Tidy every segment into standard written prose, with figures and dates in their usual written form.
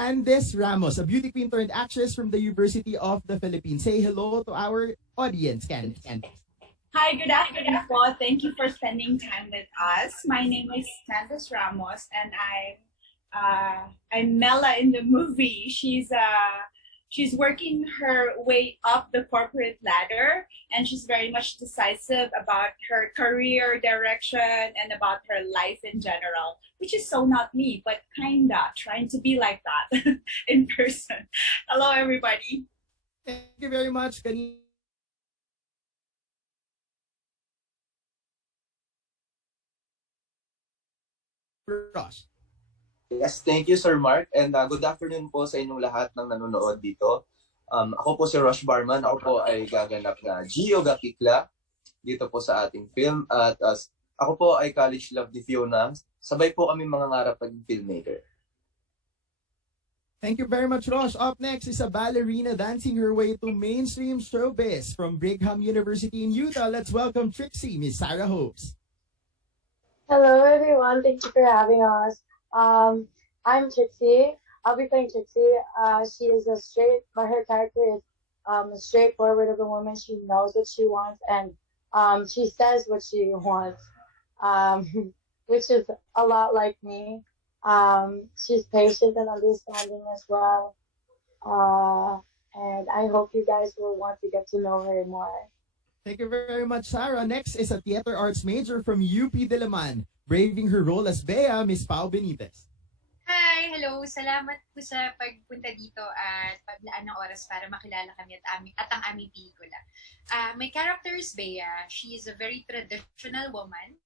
Candice Ramos, a beauty queen turned actress from the University of the Philippines. Say hello to our audience, Candice. Hi, good afternoon po. Thank you for spending time with us. My name is Candice Ramos, and I'm Mela in the movie. She's working her way up the corporate ladder, and she's very much decisive about her career direction and about her life in general, which is so not me, but kinda trying to be like that in person. Hello, everybody. Thank you very much, Rosh. Yes, thank you Sir Mark, and good afternoon po sa inyong lahat ng nanonood dito. Ako po si Rosh Barman, ako po ay gaganap na Gio Gapikla dito po sa ating film, at ako po ay college love ni Fiona. Sabay po kami mga ngarap maging filmmaker. Thank you very much, Rosh. Up next is a ballerina dancing her way to mainstream showbiz from Brigham University in Utah. Let's welcome Trixie, Miss Sarah Holmes. Hello, everyone. Thank you for having us. I'm Trixie. I'll be playing Trixie. She is her character is straightforward of a woman. She knows what she wants, and she says what she wants, which is a lot like me. She's patient and understanding as well. And I hope you guys will want to get to know her more. Thank you very much, Sarah. Next is a theater arts major from UP Diliman, braving her role as Bea, Miss Pau Benitez. Hi! Hello! Salamat po sa pagpunta dito at paglaan ng oras para makilala kami at ang aming pelikula. My character is Bea. She is a very traditional woman.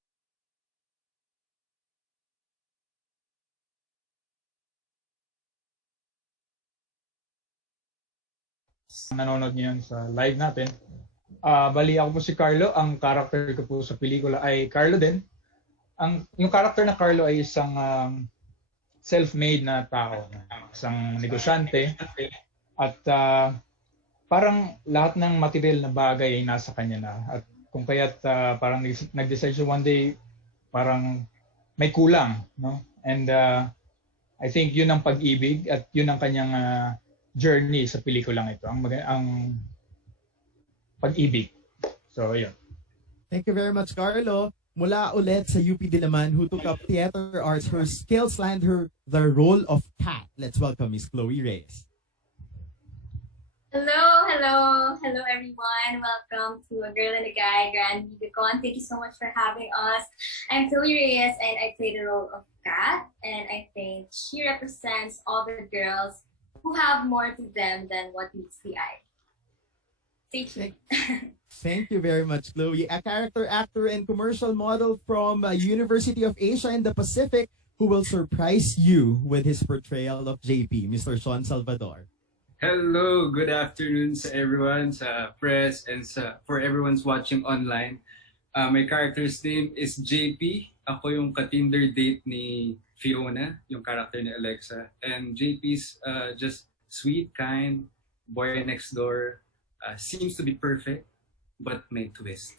Nanonood ngayon sa live natin. Bali ako po si Carlo. Ang character ko po sa pelikula ay Carlo din. Yung character na Carlo ay isang self-made na tao, isang negosyante, at parang lahat ng material na bagay ay nasa kanya na. At kung kaya't parang nag-decide siya one day, parang may kulang, no? And I think yun ang pag-ibig at yun ang kanyang journey sa pelikulang ito, ang pag-ibig. So, yun. Thank you very much, Carlo. Mula ulit sa UP Diliman, who took up theater arts, her skills land her the role of Kat. Let's welcome Miss Chloe Reyes. Hello everyone. Welcome to A Girl and a Guy Grand MediaCon. Thank you so much for having us. I'm Chloe Reyes and I play the role of Kat, and I think she represents all the girls who have more to them than what meets the eye. Thank you very much, Chloe. A character actor and commercial model from University of Asia in the Pacific who will surprise you with his portrayal of JP, Mr. Shaun Salvador. Hello, good afternoon sa everyone, sa press, and for everyone's watching online. My character's name is JP. Ako yung ka-Tinder date ni Fiona, yung character ni Alexa. And JP's just sweet, kind, boy next door. Seems to be perfect, but may twist.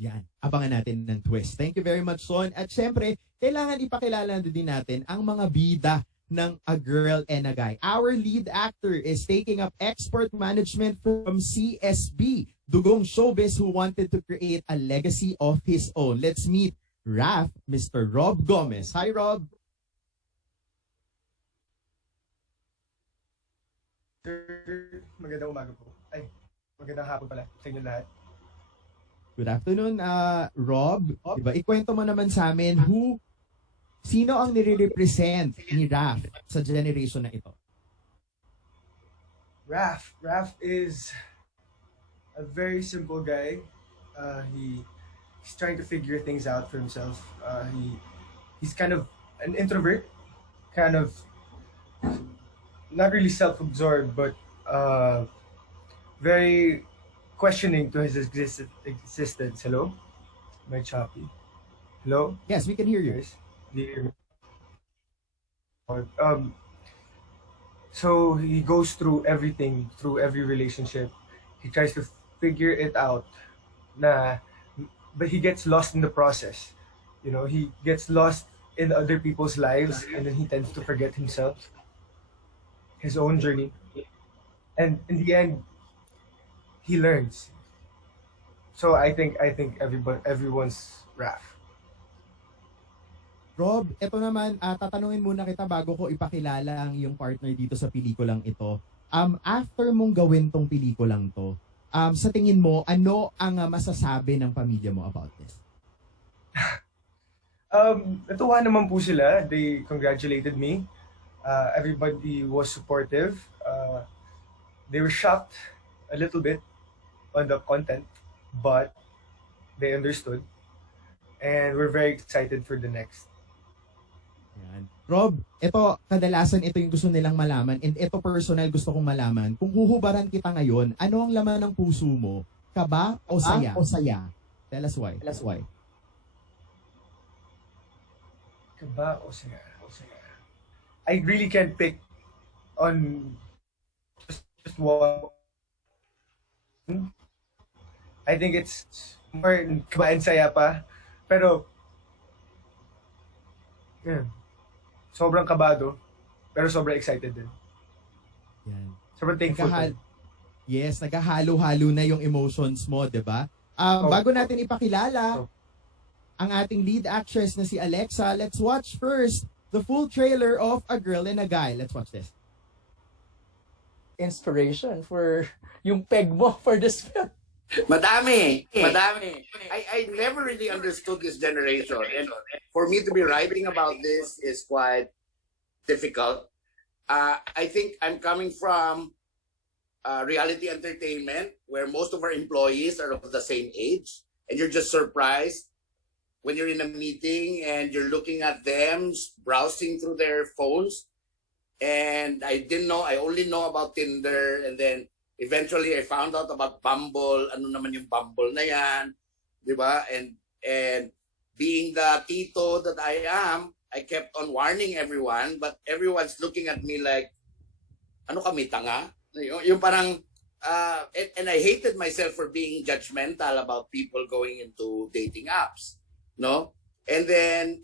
Yan. Abangan natin ng twist. Thank you very much, Son. At syempre, kailangan ipakilala din natin ang mga bida ng A Girl and a Guy. Our lead actor is taking up export management from CSB, dugong showbiz who wanted to create a legacy of his own. Let's meet Raf, Mr. Rob Gomez. Hi, Rob. Magandang umaga po. Ay, magandang hapon pala sa inyo lahat. Good afternoon, Rob. Diba, ikwento mo naman sa amin sino ang nire-represent ni Raf sa generation na ito? Raf is a very simple guy. He's trying to figure things out for himself. He's kind of an introvert, kind of not really self-absorbed, but very questioning to his existence. Hello? Am I choppy? Hello? Yes, we can hear you. Yes. So he goes through everything, through every relationship. He tries to figure it out, but he gets lost in the process. You know, he gets lost in other people's lives, and then he tends to forget himself. his own journey, and in the end, he learns. So I think everyone's Raf. Rob, eto naman, tatanungin muna kita bago ko ipakilala ang iyong partner dito sa pelikulang ito. After mong gawin tong pelikulang to, sa tingin mo, ano ang masasabi ng pamilya mo about this? Natuwa naman po sila. They congratulated me. Everybody was supportive. They were shocked a little bit on the content, but they understood. And we're very excited for the next. Yan. Rob, ito, kadalasan ito yung gusto nilang malaman, and ito personal gusto kong malaman. Kung huhubaran kita ngayon, ano ang laman ng puso mo? Kaba o saya? Tell us why. Kaba o saya? I really can't pick on just one. I think it's more kaba and saya pa. Pero, yeah, sobrang kabado, pero sobrang excited din. Yan. Sobrang thankful. Yes, naghahalo-halo na yung emotions mo, di ba? Bago natin ipakilala ang ating lead actress na si Alexa, let's watch first the full trailer of A Girl and a Guy. Let's watch this. Inspiration for yung peg mo for this film? Madami. I never really understood this generation, and for me to be writing about this is quite difficult. I think I'm coming from reality entertainment where most of our employees are of the same age, and you're just surprised when you're in a meeting and you're looking at them browsing through their phones. And I only know about Tinder, and then eventually I found out about Bumble. Ano naman yung Bumble na yan, di ba? And being the tito that I am, I kept on warning everyone, but everyone's looking at me like, ano kami, tanga? Yung parang, and I hated myself for being judgmental about people going into dating apps, no? And then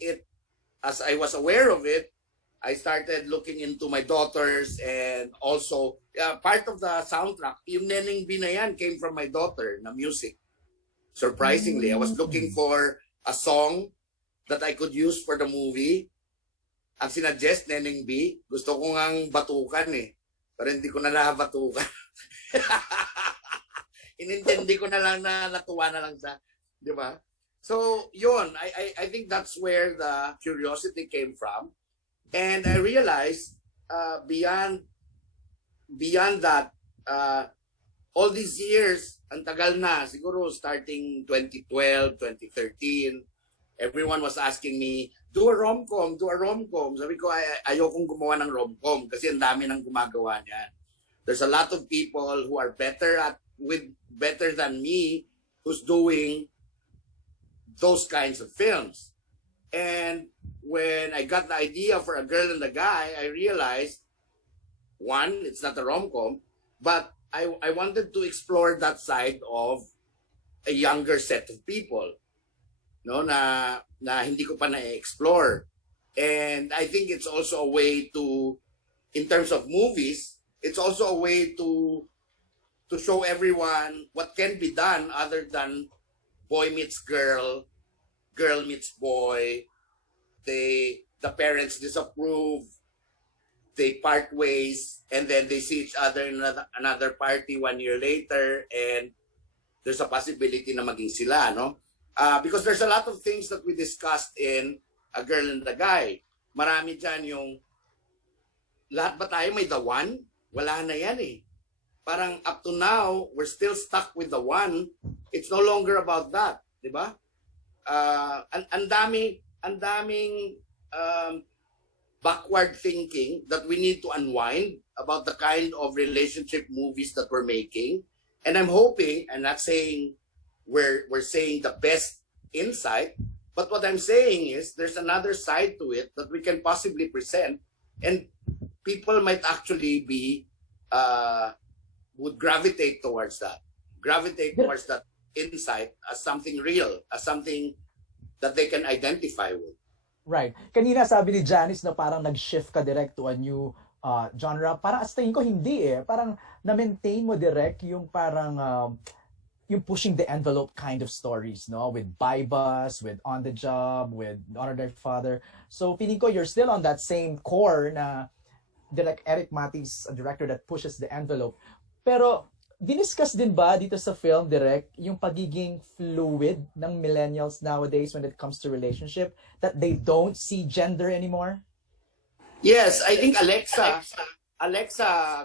as I was aware of it, I started looking into my daughters, and also part of the soundtrack, yung Neneng B na yan came from my daughter na music. Surprisingly, I was looking for a song that I could use for the movie. Ang sinuggest, Neneng B, gusto ko ngang batukan eh. Pero hindi ko na nabatukan. Inintindi ko na lang na natuwa na lang sa, di ba? So, yun, I think that's where the curiosity came from. And I realized beyond that, all these years, ang tagal na, siguro starting 2012, 2013, everyone was asking me, do a rom-com. Sabi ko, ayokong gumawa ng rom-com kasi ang dami nang gumagawa niyan. There's a lot of people who are better than me who's doing those kinds of films. And when I got the idea for A Girl and a Guy, I realized, one, it's not a rom-com, but I wanted to explore that side of a younger set of people, no, na hindi ko pa na-explore. And I think it's also a way to, in terms of movies, it's also a way to show everyone what can be done other than boy meets girl, girl meets boy, the parents disapprove, they part ways, and then they see each other in another party 1 year later, and there's a possibility na maging sila, no? Because there's a lot of things that we discussed in A Girl and a Guy. Marami dyan yung, lahat ba tayo may the one? Wala na yan eh. Parang up to now, we're still stuck with the one. It's no longer about that, di ba? Ang daming backward thinking that we need to unwind about the kind of relationship movies that we're making. And I'm hoping, I'm not saying we're saying the best insight, but what I'm saying is there's another side to it that we can possibly present, and people might actually be would gravitate towards that insight as something real, as something that they can identify with. Right. Kanina sabi ni Janice na parang nag-shift ka direct to a new genre. Parang as tingin ko hindi eh. Parang na-maintain mo direct yung parang yung pushing the envelope kind of stories, no? With Bybus, with On the Job, with Honor Their Father. So feeling ko you're still on that same core na direct Erik Matti's a director that pushes the envelope. Pero diniscuss din ba dito sa film, direct, yung pagiging fluid ng millennials nowadays when it comes to relationship, that they don't see gender anymore? Yes, I think Alexa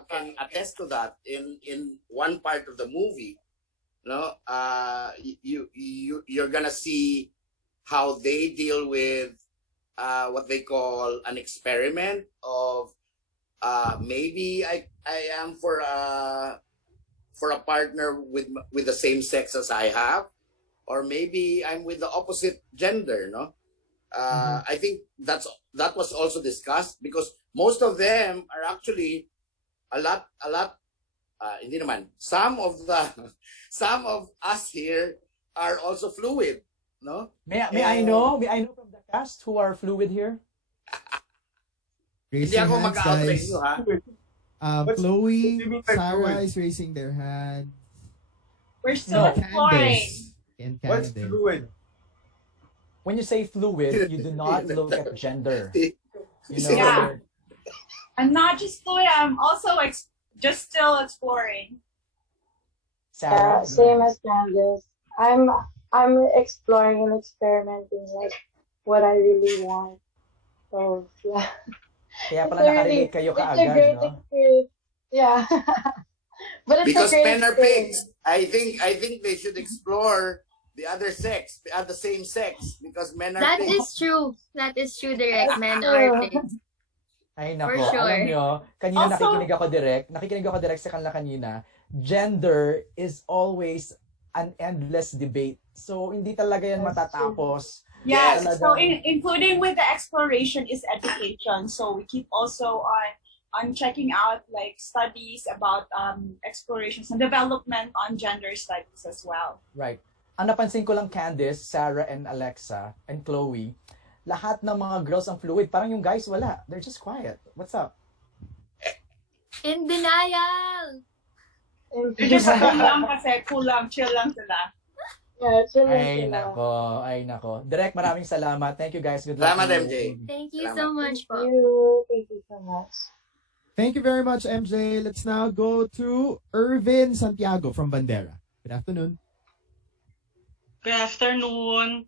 can attest to that in one part of the movie. No, you're gonna see how they deal with what they call an experiment of maybe I am for a partner with the same sex as I have, or maybe I'm with the opposite gender. No, I think that was also discussed because most of them are actually a lot. Hindi naman. Some of us here are also fluid, no? May I know from the cast who are fluid here? Hindi ako mag-out sa inyo, ha? Chloe, Sarah is raising their hand. We're still exploring. What's fluid? When you say fluid, you do not look at gender. You know, Yeah. I'm not just fluid, I'm also just still exploring. Sarah, same as Candice. I'm exploring and experimenting like what I really want. So yeah. Kaya pala nakarelate kayo it's a kaagad, great no? experience. Yeah. But it's Because a great men are experience. pigs. I think they should explore the other sex, the same sex, because men are That pigs. is true. That is true, direct. Men are pigs. Ay For nako, sure. alam nyo, kanina Also- nakikinig ako direct sa kanila kanina, gender is always an endless debate. So, hindi talaga yan matatapos. Yes, Talagang- so including with the exploration is education. So we keep also on checking out like studies about explorations and development on gender studies as well. Right. Ang napansin ko lang, Candice, Sarah, and Alexa, and Chloe, lahat ng mga girls ang fluid. Parang yung guys, wala. They're just quiet. What's up? In denial. Just cool lang, chill lang sila. Yeah, chill lang Ay sila. nako. Direct, maraming salamat. Thank you guys. Good luck. Salamat, to you. MJ. Thank you Salamat. so much po. Thank you so much. Thank you very much, MJ. Let's now go to Irvin Santiago from Bandera. Good afternoon. Good afternoon.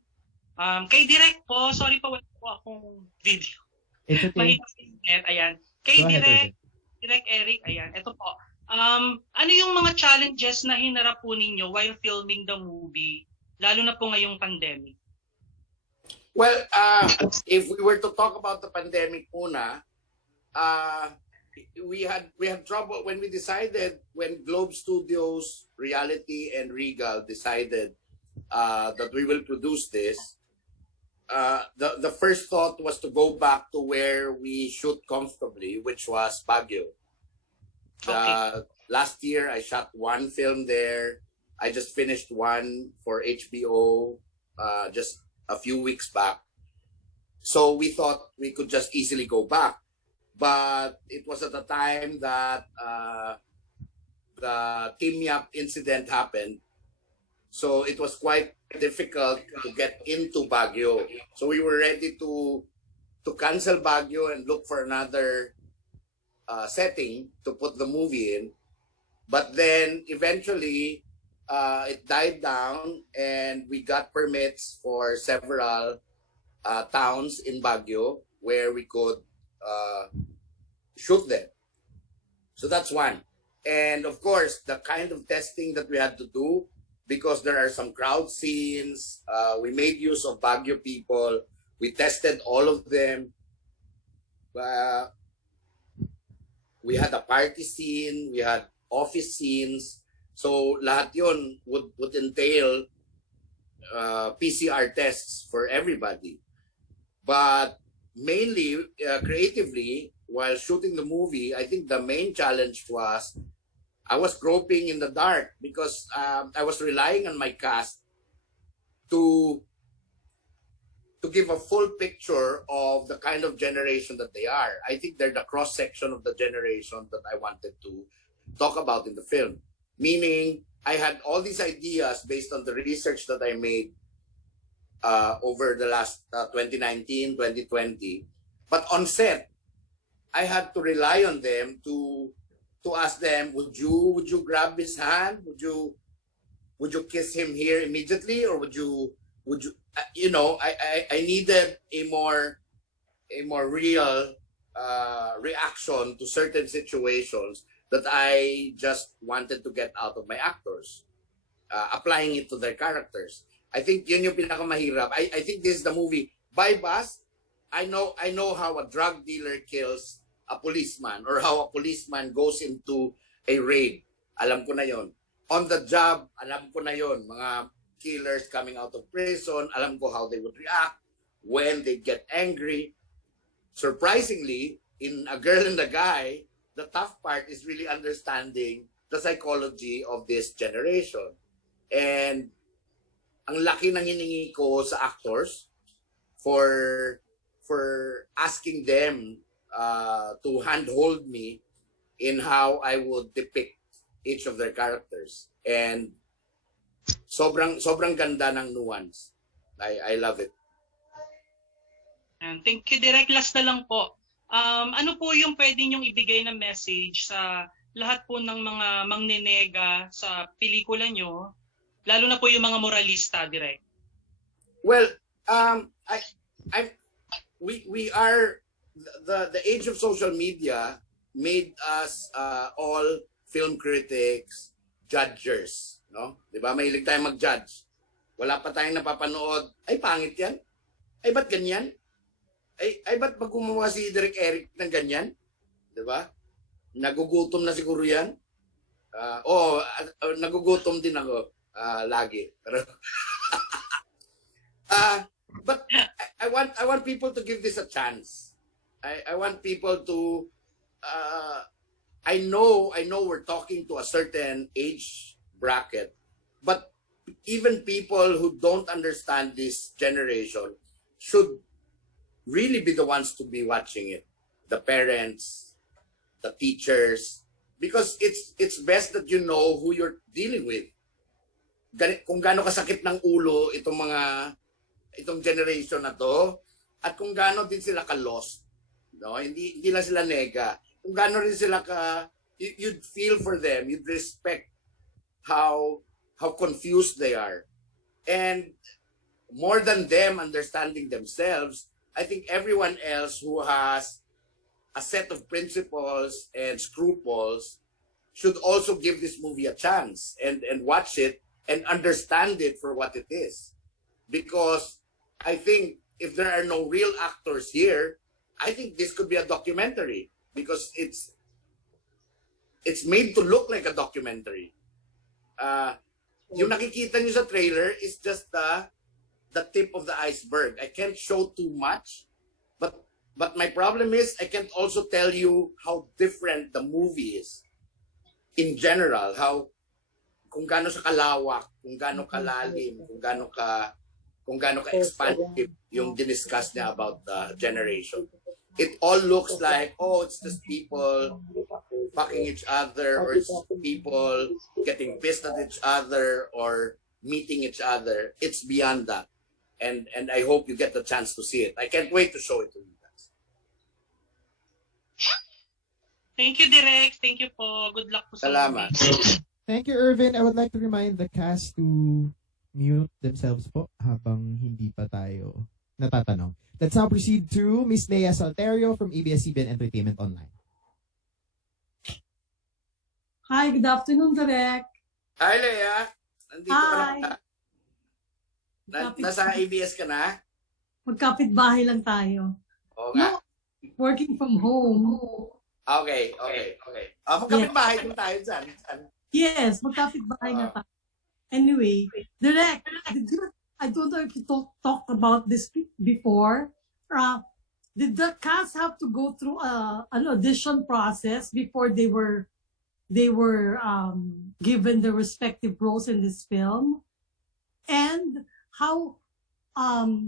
Kay Direk po, sorry po, wala po akong video. It's okay. Mahirap yung net, ayan. Kay Go ahead, Direk Eric, ayan, ito po. Ano yung mga challenges na hinarap po ninyo while filming the movie, lalo na po ngayong pandemic? Well, if we were to talk about the pandemic muna, we had trouble when we decided, when Globe Studios, Reality, and Regal decided that we will produce this. The first thought was to go back to where we shoot comfortably, which was Baguio. Last year, I shot one film there. I just finished one for HBO just a few weeks back. So we thought we could just easily go back. But it was at the time that the Team Yap incident happened. So it was quite difficult to get into Baguio. So we were ready to cancel Baguio and look for another setting to put the movie in. But then eventually it died down and we got permits for several towns in Baguio where we could shoot them. So that's one. And of course, the kind of testing that we had to do, because there are some crowd scenes, we made use of Baguio people. We tested all of them. We had a party scene, we had office scenes. So lahat yun would entail PCR tests for everybody. But mainly, creatively, while shooting the movie, I think the main challenge was I was groping in the dark because I was relying on my cast to give a full picture of the kind of generation that they are. I think they're the cross section of the generation that I wanted to talk about in the film. Meaning, I had all these ideas based on the research that I made over the last 2019, 2020. But on set, I had to rely on them to ask them, would you grab his hand? Would you kiss him here immediately, or would you you know, I needed a more real reaction to certain situations that I just wanted to get out of my actors, applying it to their characters. I think yun yung pinakamahirap. I think this is the movie. By bus, I know how a drug dealer kills a policeman, or how a policeman goes into a raid. Alam ko na yon. On the job, alam ko na yon. Mga killers coming out of prison, alam ko how they would react when they get angry. Surprisingly, in A Girl and a Guy, the tough part is really understanding the psychology of this generation. And ang laki ng hiningi ko sa actors for asking them to handhold me in how I would depict each of their characters. And sobrang ganda ng nuance. I love it. And thank you, Direk. Last na lang po. Ano po yung pwede niyong ibigay na message sa lahat po ng mga mangnenega sa pelikula nyo, lalo na po yung mga moralista, Direk? Well, we are the age of social media made us all film critics, judgers, no? 'Di ba? Mahilig tayong mag-judge. Wala pa tayong napapanood. Ay, pangit 'yan. Ay, ba't ganyan? Ay ba't pag gumawa si Erik ng ganyan? 'Di ba? Nagugutom na siguro 'yan. Nagugutom din ako lagi. Pero but I want people to give this a chance. I want people to I know we're talking to a certain age bracket, but even people who don't understand this generation should really be the ones to be watching it. The parents, the teachers, because it's best that you know who you're dealing with. Kung gaano kasakit ng ulo itong generation na to, at kung gaano din sila ka-lost. No? Hindi lang sila nega. Kung gaano rin sila you'd feel for them, you'd respect how confused they are. And more than them understanding themselves, I think everyone else who has a set of principles and scruples should also give this movie a chance and watch it and understand it for what it is. Because I think if there are no real actors here, I think this could be a documentary because it's made to look like a documentary. Yung nakikita nyo sa trailer is just the tip of the iceberg. I can't show too much, but my problem is I can't also tell you how different the movie is in general, kung gaano sa kalawak, kung gaano kalalim, kung gaano ka expansive yung diniscuss niya about the generation. It all looks like, it's just people fucking each other, or it's people getting pissed at each other or meeting each other. It's beyond that. And I hope you get the chance to see it. I can't wait to show it to you guys. Thank you, Direk. Thank you po. Good luck po sa Salamat. Thank you, Irvin. I would like to remind the cast to mute themselves po habang hindi pa tayo natatanong. Let's now proceed to Miss Lea Salterio from ABS-CBN Entertainment Online. Hi, good afternoon, Direk. Hi, Lea. Nandito ka na. Nasa ABS ka na? Magkapit-bahay lang tayo. Oo nga. Working from home. Okay. Magkapit-bahay din tayo dyan. Yes, magkapit-bahay na tayo. Anyway, Direk, I don't know if you talked about this before. Did the cast have to go through an audition process before they were given their respective roles in this film? And how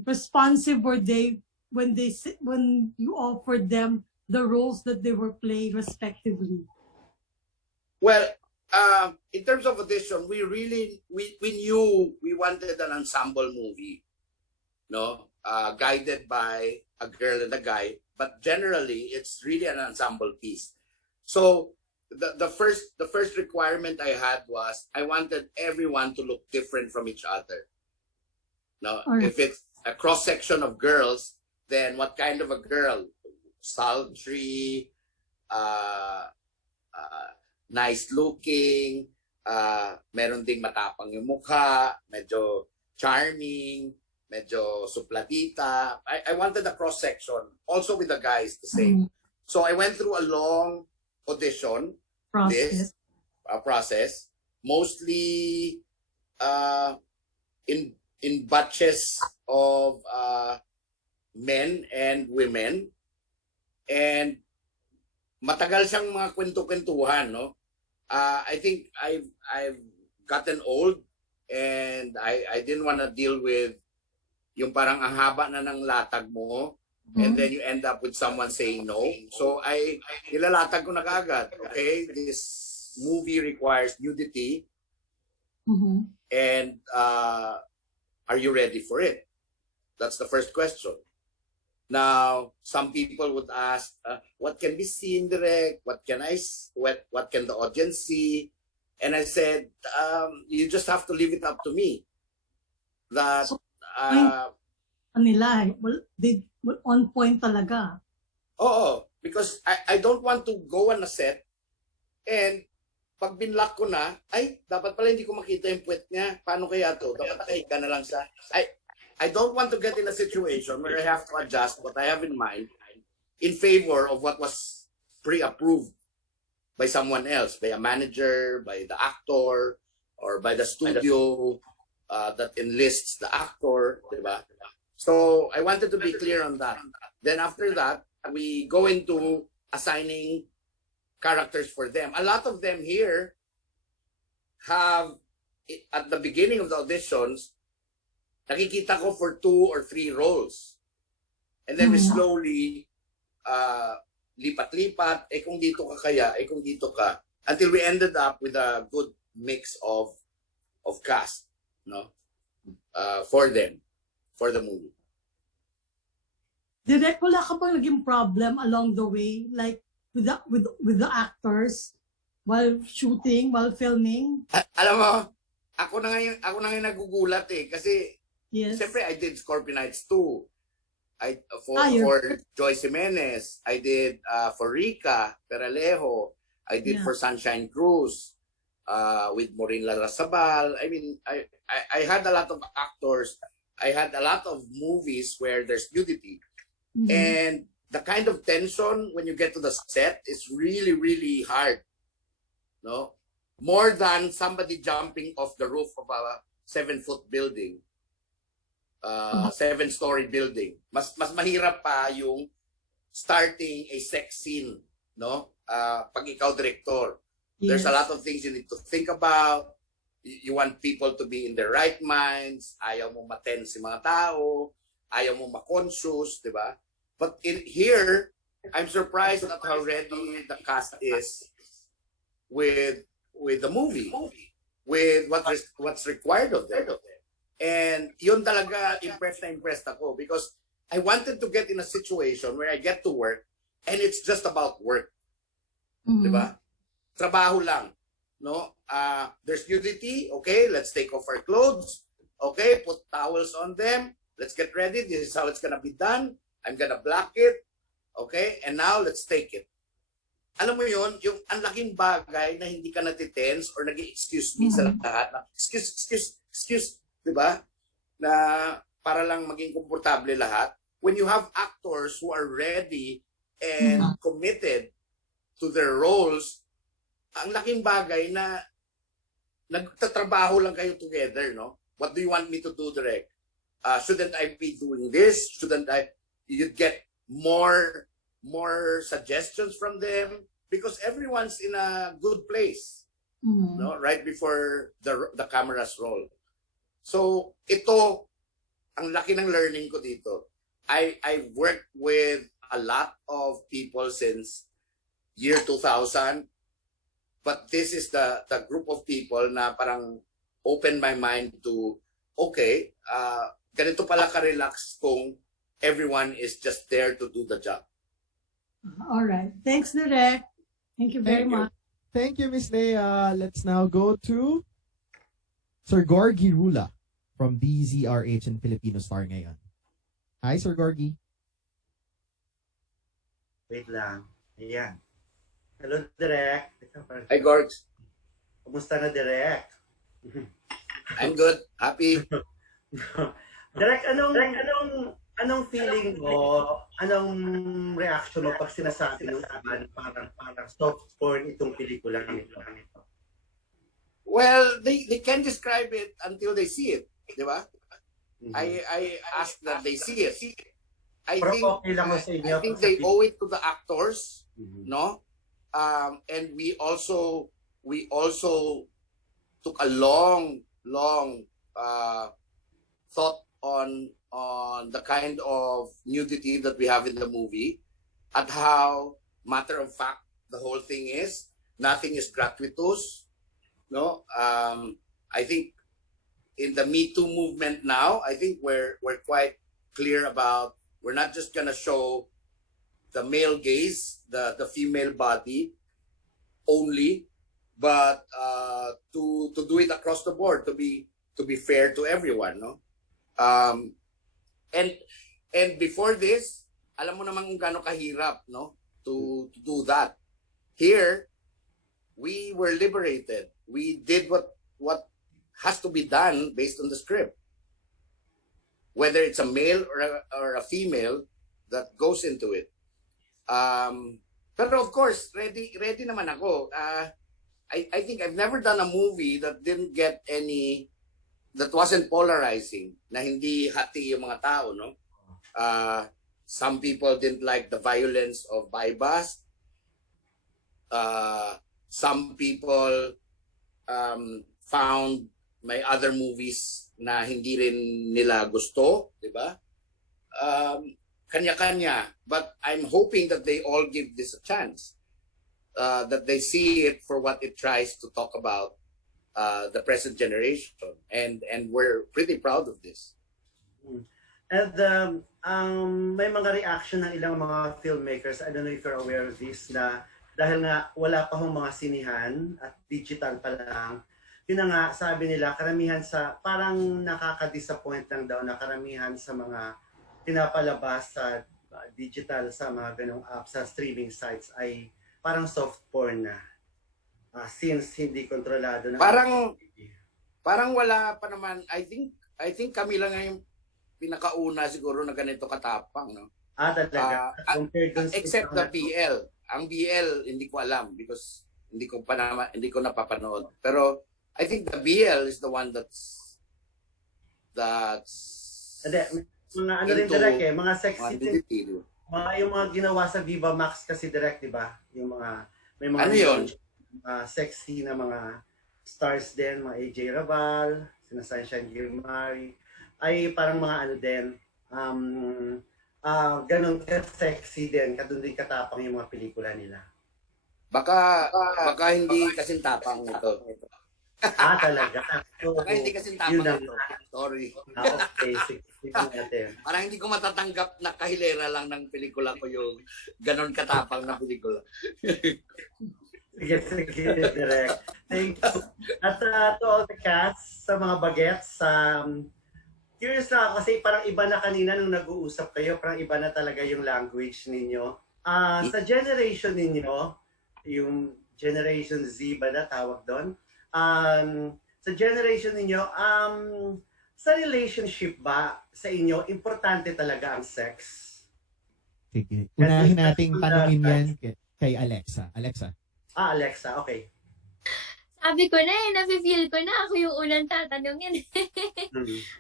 responsive were they when you offered them the roles that they were playing respectively? Well, in terms of audition, we knew we wanted an ensemble movie, no, guided by a girl and a guy, but generally it's really an ensemble piece. So the first requirement I had was I wanted everyone to look different from each other. Now, if it's a cross section of girls, then what kind of a girl? Sultry, nice looking, meron ding matapang yung mukha, medyo charming, medyo supladita. I wanted a cross section, also with the guys the same. So I went through a long audition process, mostly in batches of men and women, and matagal siyang mga kwento-kwentuhan, no? I think I've gotten old and I didn't want to deal with yung parang ang haba na ng latag mo and then you end up with someone saying no. So nilalatag ko na kaagad, okay? This movie requires nudity and are you ready for it? That's the first question. Now, some people would ask, what can be seen, direct? What can the audience see? And I said, you just have to leave it up to me. That nila, on point talaga. Oo, because I don't want to go on a set and pag binlock ko na, ay, dapat pala hindi ko makita yung puwet niya. Paano kaya to? Dapat nakahiga na lang sa... I don't want to get in a situation where I have to adjust what I have in mind in favor of what was pre-approved by someone else, by a manager, by the actor, or by the studio that enlists the actor, diba? So I wanted to be clear on that. Then after that, we go into assigning characters for them. A lot of them here have, at the beginning of the auditions, nakikita ko for 2 or 3 roles. And then we slowly lipat-lipat, kung dito ka kaya, kung dito ka. Until we ended up with a good mix of cast, no? For them, for the movie. Direk, wala ka bang naging problem along the way, like with the actors while shooting, while filming? Alam mo, ako na ngayon nagugulat kasi siyempre I did Scorpionites 2. For Joyce Jimenez, I did for Rica Peralejo, I did for Sunshine Cruz, with Maureen Larrazabal. I mean, I had a lot of actors. I had a lot of movies where there's nudity. And the kind of tension when you get to the set is really, really hard. No? More than somebody jumping off the roof of a 7-foot building. 7-story building. Mas mahirap pa yung starting a sex scene, no? Pag ikaw director. There's a lot of things you need to think about. You want people to be in their right minds. Ayaw mo ma-tense si mga tao. Ayaw mo ma-conscious, di ba? But in here, I'm surprised at how ready the cast is with the movie, with what's required of them. And yun talaga impressed ako because I wanted to get in a situation where I get to work and it's just about work. Diba? Trabaho lang. No? There's nudity. Okay, let's take off our clothes. Okay, put towels on them. Let's get ready. This is how it's gonna be done. I'm gonna block it. Okay, and now let's take it. Alam mo yun, yung ang laking bagay na hindi ka natitense or nag-excuse me sa lahat. Excuse. Diba? Na para lang maging komportable lahat. When you have actors who are ready and committed to their roles, ang laking bagay na nagtatrabaho lang kayo together, no? What do you want me to do, Direk? Shouldn't I be doing this? Shouldn't I? You'd get more suggestions from them because everyone's in a good place, no? Right before the cameras roll. So ito ang laki ng learning ko dito. I worked with a lot of people since year 2000, but this is the group of people na parang open my mind to, okay, ganito pala ka-relax kung everyone is just there to do the job. All right. Thanks, Direk. Thank you very much. Thank you, Miss Leia. Let's now go to Sir Gorgie Rula from DZRH and Filipino Star ngayon. Hi, Sir Gorgie. Wait lang. Ayan. Hello, Direk. Hi, Gorgs. Kumusta na, Direk? I'm good. Happy. Direk, anong feeling mo? Anong reaction mo pag sinasabi ng iba na parang soft porn itong pelikula nito? Well, they can describe it until they see it, di ba? I ask that they see it. I think they owe it to the actors, no? And we also took a long thought on the kind of nudity that we have in the movie, at how matter of fact the whole thing is. Nothing is gratuitous, no. I think in the Me Too movement now, I think we're quite clear about, we're not just gonna show the male gaze, the female body only, but to do it across the board, to be fair to everyone, no. And before this, alam mo naman kung gaano kahirap, no, to do that. Here, we were liberated. We did what has to be done based on the script. Whether it's a male or a female that goes into it. Pero of course, ready naman ako. I think I've never done a movie that didn't get any, that wasn't polarizing, na hindi hati yung mga tao, no? Some people didn't like the violence of Baybas. Some people found my other movies na hindi rin nila gusto, di ba? Kanya-kanya. But I'm hoping that they all give this a chance. That they see it for what it tries to talk about the present generation. And we're pretty proud of this. And may mga reaction ng ilang mga filmmakers, I don't know if you're aware of this, na dahil nga wala pa hong mga sinihan at digital pa lang, yun na nga, sabi nila, karamihan sa, parang nakaka-disappoint lang daw na karamihan sa mga pinapalabas sa digital, sa mga ganong apps, sa streaming sites ay parang soft porn na. Since hindi kontrolado na. Parang wala pa naman. I think kami lang yung pinakauna siguro na ganito katapang, no? Talaga. Except the BL. Ang BL hindi ko alam because hindi ko napapanood. Pero I think the BL is the one that's mga ano rin direct mga sexy din. Yung mga ginawa sa Viva Max kasi direct, di ba? Yung mga may mga ano yun? Sexy na mga stars din, mga AJ Rabal, sina Sunshine Gilmari, ay parang mga ano din, ganun ka-sexy din, kadun din katapang yung mga pelikula nila. Baka hindi kasing tapang ito. Talaga. Baka hindi kasing tapang ito. Sorry. Okay, sige natin. Parang hindi ko matatanggap na kahilera lang ng pelikula ko yung ganun katapang na pelikula. Sige, direct. Thank you. At to all the cast, sa mga bagets, curious na ako kasi parang iba na kanina nung nag-uusap kayo, parang iba na talaga yung language ninyo. Sa generation ninyo, yung Generation Z ba na tawag doon? Sa generation ninyo, sa relationship ba sa inyo, importante talaga ang sex? Sige. Unahin nating tanongin yan kay Alexa. Alexa, okay. Sabi ko na nafe-feel ko na ako yung unang tatanungin.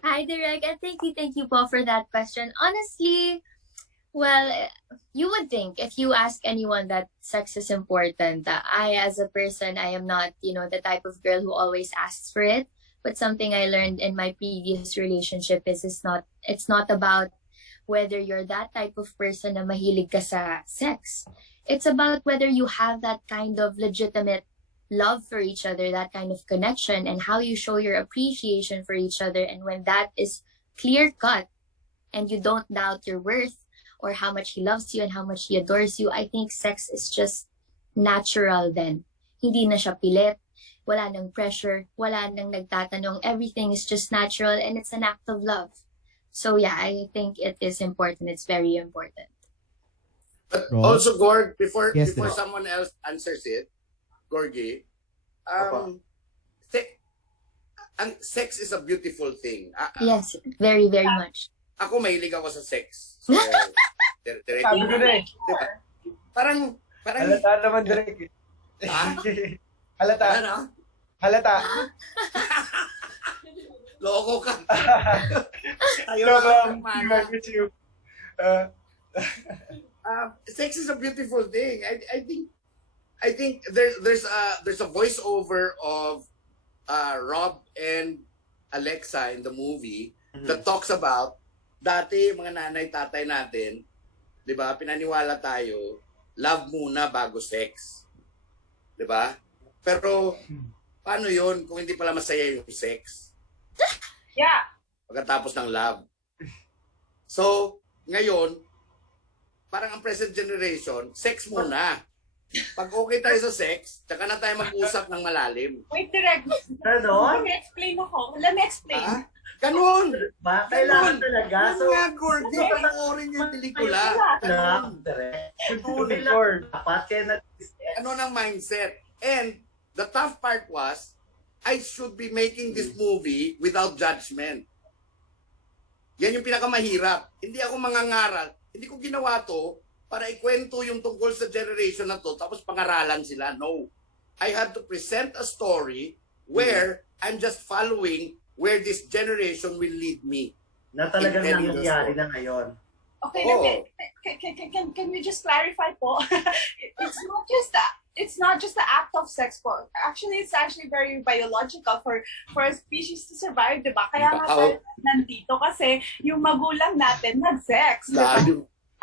Hi, Direk, and thank you po for that question. Honestly, well, you would think if you ask anyone that sex is important, I as a person, I am not, the type of girl who always asks for it. But something I learned in my previous relationship is it's not about whether you're that type of person na mahilig ka sa sex. It's about whether you have that kind of legitimate love for each other, that kind of connection, and how you show your appreciation for each other. And when that is clear cut and you don't doubt your worth or how much he loves you and how much he adores you, I think sex is just natural then. Hindi na siya pilit, wala nang pressure, wala nang nagtatanong. Everything is just natural and it's an act of love. So yeah, I think it is important. It's very important. But also, Gorg, before Direk. someone else answers it, Gorgie, sex is a beautiful thing. Yes, very, very much. Ako mahilig ako sa sex. So, Sabi ko na eh. diba? Parang Halata naman, Direk. Halata. Ano? Halata. Loko ka. Ayaw No, na I'm with you. Sex is a beautiful thing. I think there's a voiceover of Rob and Alexa in the movie that talks about dati mga nanay tatay natin, 'di ba? Pinaniwala tayo, love muna bago sex. 'Di ba? Pero paano 'yon kung hindi pala masaya yung sex? Yeah. Pagkatapos ng love. So, ngayon, parang ang present generation, sex muna. Pag okay tayo sa sex, tsaka na tayo mag-usap ng malalim. Wait, Direk. Ganon? Let me explain ako. Let me explain. Ganon! Ba? Kailangan talaga. So, nga, Gordy, panoorin yung pelikula. Ano ng mindset? And the tough part was, I should be making this movie without judgment. Yan yung pinakamahirap. Hindi ako mangangaral. Hindi ko ginawa to para ikwento yung tungkol sa generation na to tapos pangaralan sila. No. I had to present a story where I'm just following where this generation will lead me. Na talagang nangyayari na ngayon. Okay, can we just clarify po? It's not just the act of sex po. Actually, it's actually very biological for a species to survive, di ba? Kaya nga tayo nandito kasi yung magulang natin nag-sex.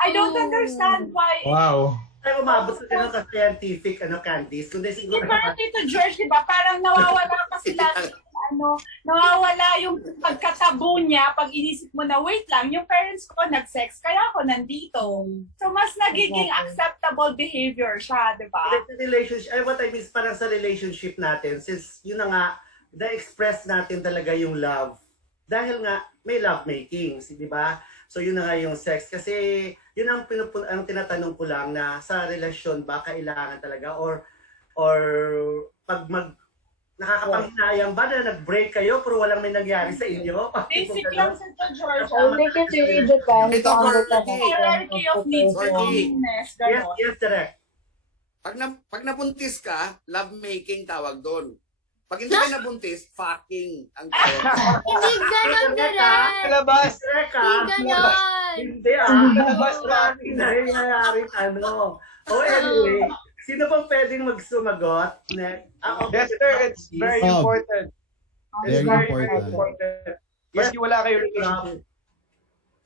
I don't understand why. Wow. Ay, umabot sa ganun ka scientific, Candice. Kundi siguro... Parang Tito George, di ba? Parang nawawala pa sila nawawala yung pagkatabo niya pag inisip mo na, wait lang, yung parents ko nag-sex, kaya ako nandito. So, mas nagiging acceptable behavior siya, di ba? Relationship, what I mean, parang sa relationship natin, since yun na nga, na-express natin talaga yung love. Dahil nga, may love making, di ba? So, yun na nga yung sex. Kasi, yun ang tinatanong ko lang na sa relasyon ba, kailangan talaga? Or pag nakakapanghinayang ba na nag-break kayo pero walang may nangyari sa inyo? Basic lang sa George. I think it really depends on the hierarchy of needs and neediness. Yes, direct. Pag nabuntis ka, love making tawag doon. Pag hindi ka nabuntis, fucking ang tawag. Hindi ganon, Direk. Kalabas. Hindi ganon. Hindi kalabas fucking na rin nangyari anyway. Sino bang pwedeng magsumagot? Yes, sir. It's very important. It's very important. Maski wala kayo relationship.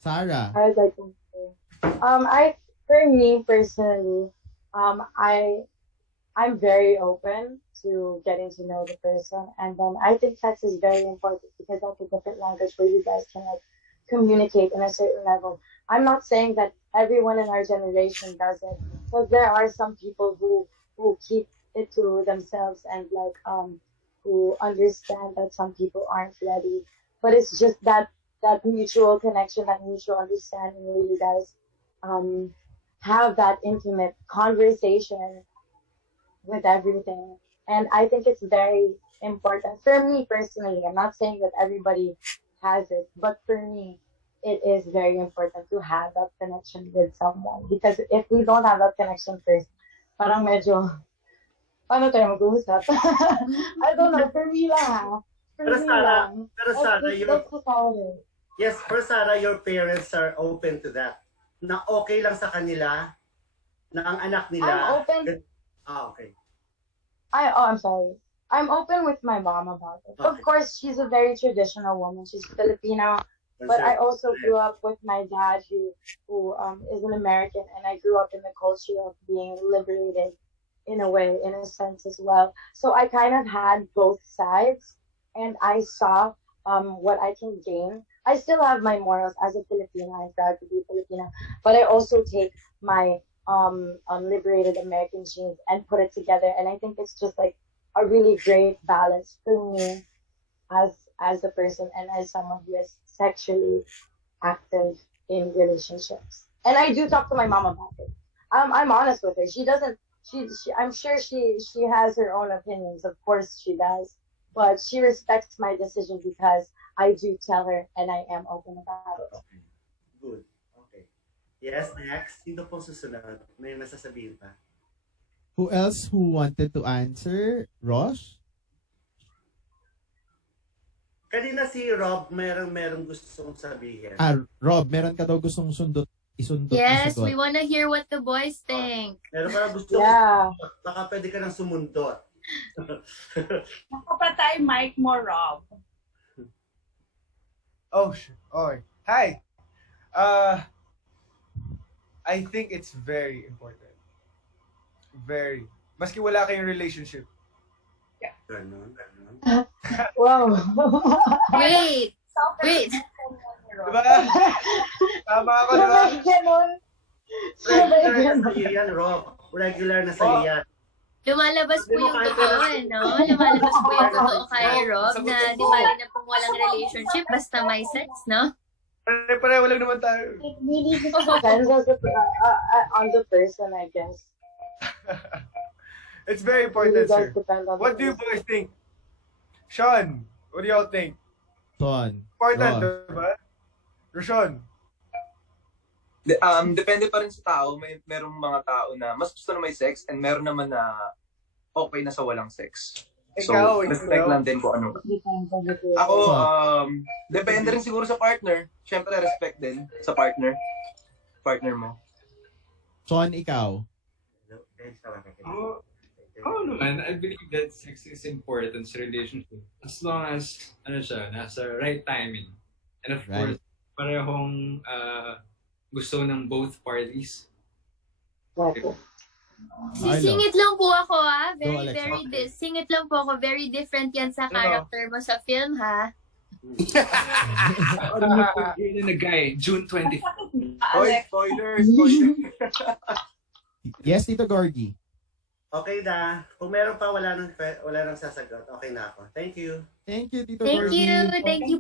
Sarah. I would like to say, for me personally, I'm very open to getting to know the person, and then I think sex is very important because that's a different language where you guys can communicate in a certain level. I'm not saying that everyone in our generation does it, because there are some people who keep it to themselves and who understand that some people aren't ready. But it's just that mutual connection, that mutual understanding where you guys have that intimate conversation with everything. And I think it's very important. For me personally, I'm not saying that everybody has it, but for me, it is very important to have that connection with someone. Because if we don't have that connection first, parang medyo, paano tayo mag-uusap? I don't know, for me lang. Pero Sarah, your parents are open to that. Na okay lang sa kanila, na ang anak nila... I'm open. Okay. I'm sorry. I'm open with my mom about it. Of Okay. course, she's a very traditional woman. She's Filipino, but I also grew up with my dad, who is an American, and I grew up in the culture of being liberated, in a way, in a sense as well. So I kind of had both sides, and I saw what I can gain. I still have my morals as a Filipina. I'm proud to be Filipina, but I also take my liberated American genes and put it together, and I think it's just like a really great balance for me as a person and as someone who is sexually active in relationships. And I do talk to my mom about it. I'm honest with her. She doesn't. I'm sure she has her own opinions. Of course she does, but she respects my decision because I do tell her and I am open about it. Okay. Good. Okay. Yes, next. Sino pong susunod? May masasabihin pa? Who else who wanted to answer? Rosh? Kanina si Rob, merong gustong sabihin. Rob, meron ka daw gustong isundot na Yes, sagot. we wanna hear what the boys think. Meron pa gusto baka pwede ka nang sumundot. Nakapatay mic mo, Rob. Okay. Hi. I think it's very important. Very. Maski wala kayong relationship. Ganon. Wow. Wait. Diba? Tama ako, diba? Regular na sa'yo yan, Rob. Regular na sa'yo yan. Lumalabas po yung totoo, no? Lumalabas po yung totoo kay Rob na di bali na pong walang relationship, basta may sex, no? Pare-pareho lang naman tayo. It really depends on the person, I guess. It's very important, sir. What do you boys think? Shaun, what do y'all think? Son. Important, Rosh. diba? Roshan. Depende pa rin sa tao. Merong mga tao na mas gusto na may sex and meron naman na okay na sa walang sex. So, respect lang din kung ano. Ako, depende rin siguro sa partner. Siyempre, respect din sa partner mo. Son, ikaw? Naman, I believe that sex is important sa relationship. As long as, nasa right timing. And of course, parehong gusto ng both parties. Singit lang po ako, ha? Go, Alexa. Singit lang po ako. Very different yan sa character mo sa film, ha? Yun na guy, June 20. Spoiler. Yes, Tito Gorgie. Okay na. Kung meron pa, wala nang sasagot. Okay na ako. Thank you. Thank you, Tito Thank Gorgie. you. Thank you.